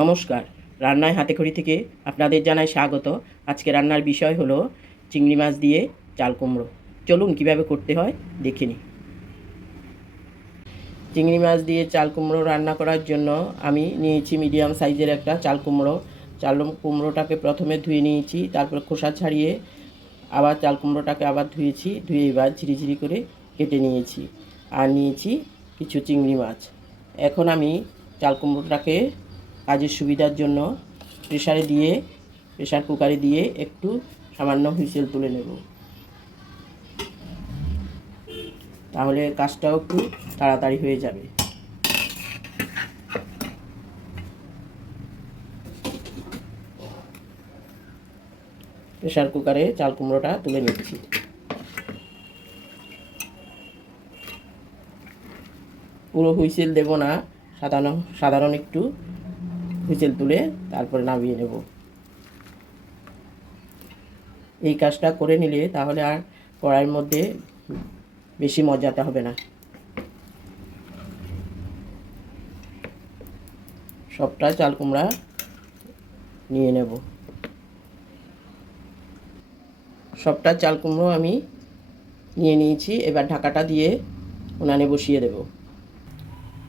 নমস্কার। রান্নায় হাতেখড়ি থেকে আপনাদের জানাই স্বাগত। আজকে রান্নার বিষয় হলো চিংড়ি মাছ দিয়ে চাল কুমড়ো। চলুন কীভাবে করতে হয়, দেখে নিই। চিংড়ি মাছ দিয়ে চাল কুমড়ো রান্না করার জন্য আমি নিয়েছি মিডিয়াম সাইজের একটা চাল কুমড়ো। চাল কুমড়োটাকে প্রথমে ধুয়ে নিয়েছি, তারপর খোসা ছাড়িয়ে আবার চাল কুমড়োটাকে আবার ধুয়েছি, ধুয়ে এবার ঝিরিঝিরি করে কেটে নিয়েছি। আর নিয়েছি কিছু চিংড়ি মাছ। এখন আমি চাল কুমড়োটাকে কাজের সুবিধার জন্য প্রেশারে দিয়ে প্রেশার কুকারে দিয়ে একটু সামান্য হুইসেল তুলে নেব। তাহলে কাজটাও একটু তাড়াতাড়ি হয়ে যাবে। প্রেশার কুকারে চাল কুমড়োটা তুলে নিচ্ছি। পুরো হুইসেল দেব না, সাধারণ সাধারণ একটু। হুইসেল তুলে তারপরে নামিয়ে নেব। এই কাজটা করে নিলে তাহলে আর কড়াইয়ের মধ্যে বেশি মজাতে হবে না। সবটা চাল কুমড়া নিয়ে নেব। সবটা চাল কুমড়ো আমি নিয়ে নিয়েছি, এবার ঢাকাটা দিয়ে উনানে বসিয়ে দেব।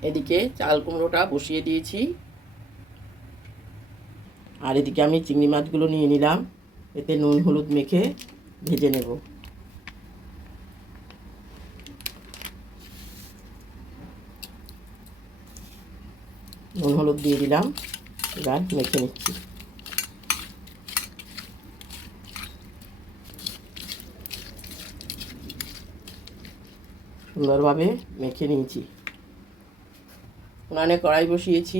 এদিকে চাল কুমড়োটা বসিয়ে দিয়েছি। আর এদিকে আমি চিংড়ি মাছগুলো নিয়ে নিলাম। এতে নুন, হলুদ মেখে ভেজে নেব। নুন, হলুদ দিয়ে দিলাম। এবার মেখে নিচ্ছি। সুন্দরভাবে মেখে নিয়েছি। উনানে কড়াই বসিয়েছি।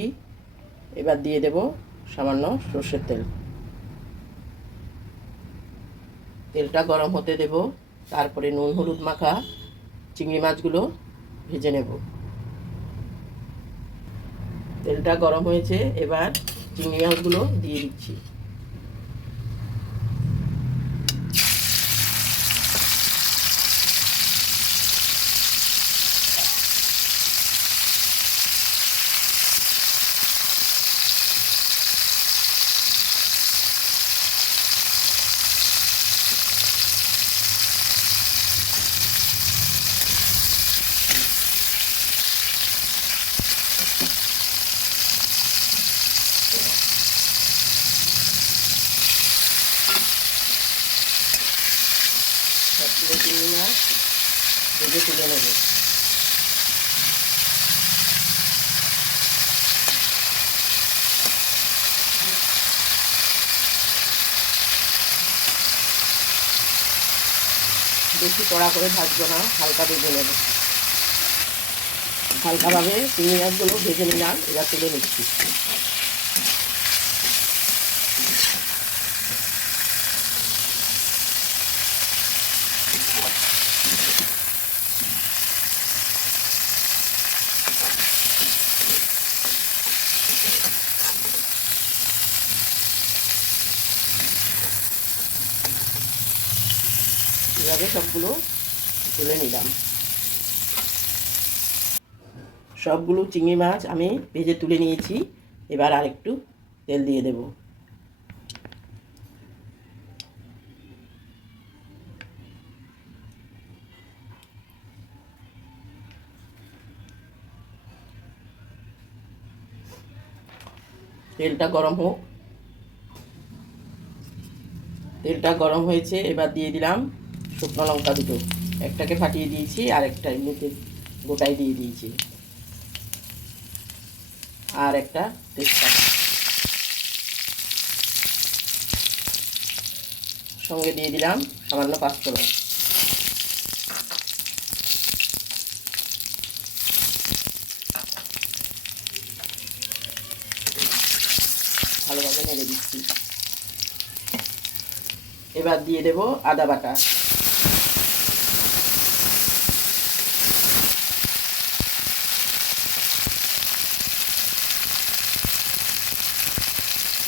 এবার দিয়ে দেব সামান্য সর্ষের তেল। তেলটা গরম হতে দেব, তারপরে নুন হলুদ মাখা চিংড়ি মাছগুলো ভেজে নেব। তেলটা গরম হয়েছে, এবার চিংড়ি মাছগুলো দিয়ে দিচ্ছি। ভেজে তুলে বেশি কড়া করে ভাজবো না, হালকা ভেজে নেব। হালকাভাবে চিংড়ি মাছগুলো ভেজে নিলাম, এবার তুলে নিচ্ছি। এভাবে সবগুলো তুলে নিলাম। সবগুলো চিংড়ি মাছ আমি ভেজে তুলে নিয়েছি। এবার আর একটু তেল দিয়ে দেব। তেলটা গরম হোক। তেলটা গরম হয়েছে, এবার দিয়ে দিলাম শুকনো লঙ্কা দুটো। একটাকে ফাটিয়ে দিয়েছি আর একটা এমনিতে গোটাই দিয়ে দিয়েছি। আর একটা তেজপাতা। সঙ্গে দিয়ে দিলাম সামান্য পাঁচফোড়ন। ভালোভাবে নেড়ে দিচ্ছি। এবার দিয়ে দেব আদা বাটা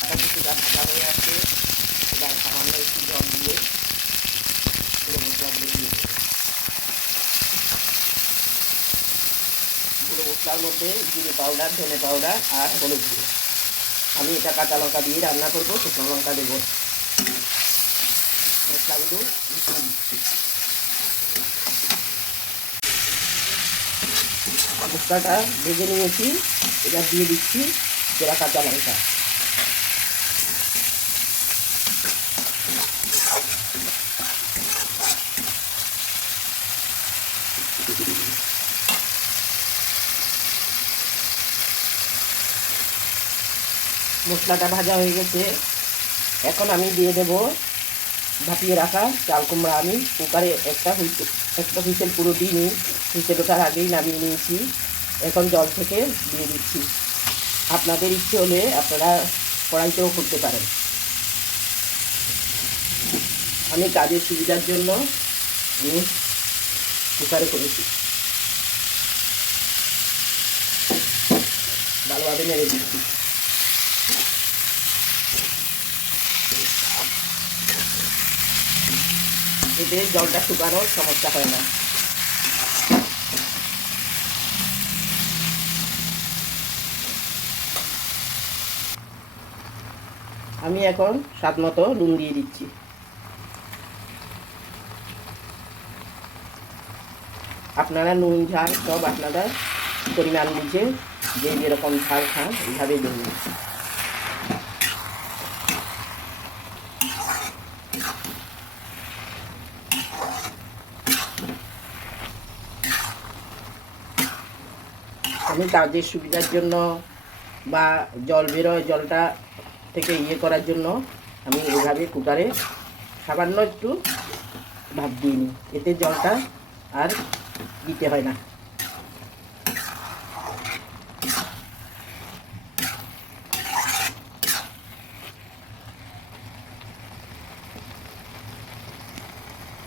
আদা কিছুটা ভাজা হয়ে আছে পুরো মশলার মধ্যে জিরে পাউডার ধনে পাউডার আর হলুদ গুঁড়ো আমি এটা কাঁচা লঙ্কা দিয়ে রান্না করব শুকনো লঙ্কা দেবো মশলাগুলো দিচ্ছি মশলাটা ভেজে নিয়েছি, এবার দিয়ে দিচ্ছি জোড়া কাঁচা লঙ্কা। মশলাটা ভাজা হয়ে গেছে। এখন আমি দিয়ে দেব ভাপিয়ে রাখা চাল কুমড়া। আমি কুকারে একটা হুইসেল একটা হুইসেল পুরো দিইনি হুইসেল ওঠার আগেই নামিয়ে নিয়েছি। এখন জল থেকে দিয়ে দিচ্ছি। আপনাদের ইচ্ছে হলে আপনারা কড়াইতেও করতে পারেন। আমি কাজের সুবিধার জন্য আমি কুকারে করেছি। ভালোভাবে নেড়ে দিচ্ছি। এতে জলটা শুকানোর সমস্যা হয় না। আমি এখন স্বাদ মতো নুন দিয়ে দিচ্ছি। আপনারা নুন, ঝাল সব আপনারা পরিমাণ বুঝে যে যেরকম ঝাল খান এইভাবে দিন। আমি কাজের সুবিধার জন্য বা জল বেরোয় জলটা থেকে ইয়ে করার জন্য আমি এভাবে কুকারে সামান্য একটু ভাত দিই নি এতে জলটা আর দিতে হয় না।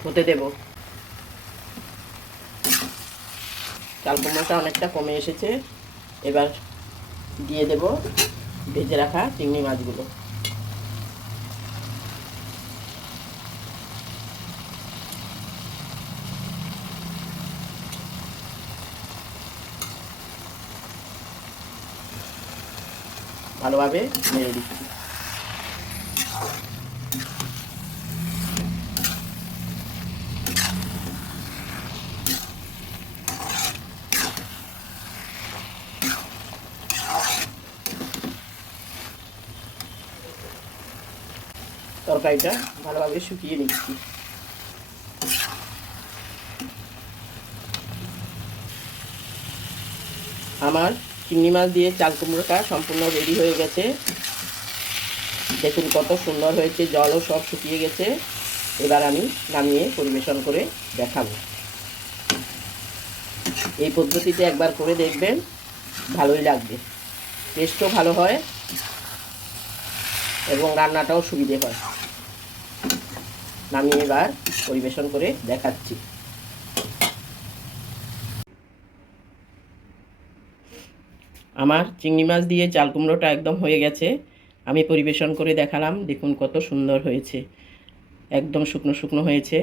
হতে দেব। চাল কুমড়োটা অনেকটা কমে এসেছে। এবার দিয়ে দেব ভেজে রাখা চিংড়ি মাছগুলো। ভালোভাবে নেড়ে দিচ্ছি। তরকারিটা ভালোভাবে শুকিয়ে নিচ্ছি। আমার চিংড়ি মাছ দিয়ে চাল কুমড়োটা সম্পূর্ণ রেডি হয়ে গেছে। দেখুন কত সুন্দর হয়েছে, জলও সব শুকিয়ে গেছে। এবার আমি নামিয়ে পরিবেশন করে দেখাবো। এই পদ্ধতিতে একবার করে দেখবেন, ভালোই লাগবে। টেস্টও ভালো হয়। এবং রান্নাটাও সুবিধে হয়। নামিয়ে এবার পরিবেশন করে দেখাচ্ছি। আমার চিংড়ি মাছ দিয়ে চাল কুমড়োটা একদম হয়ে গেছে। আমি পরিবেশন করে দেখালাম, দেখুন কত সুন্দর হয়েছে। একদম শুকনো শুকনো হয়েছে।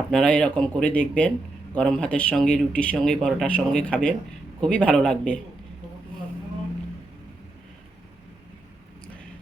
আপনারা এরকম করে দেখবেন, গরম ভাতের সঙ্গে, রুটির সঙ্গে, পরোটার সঙ্গে খাবেন, খুবই ভালো লাগবে।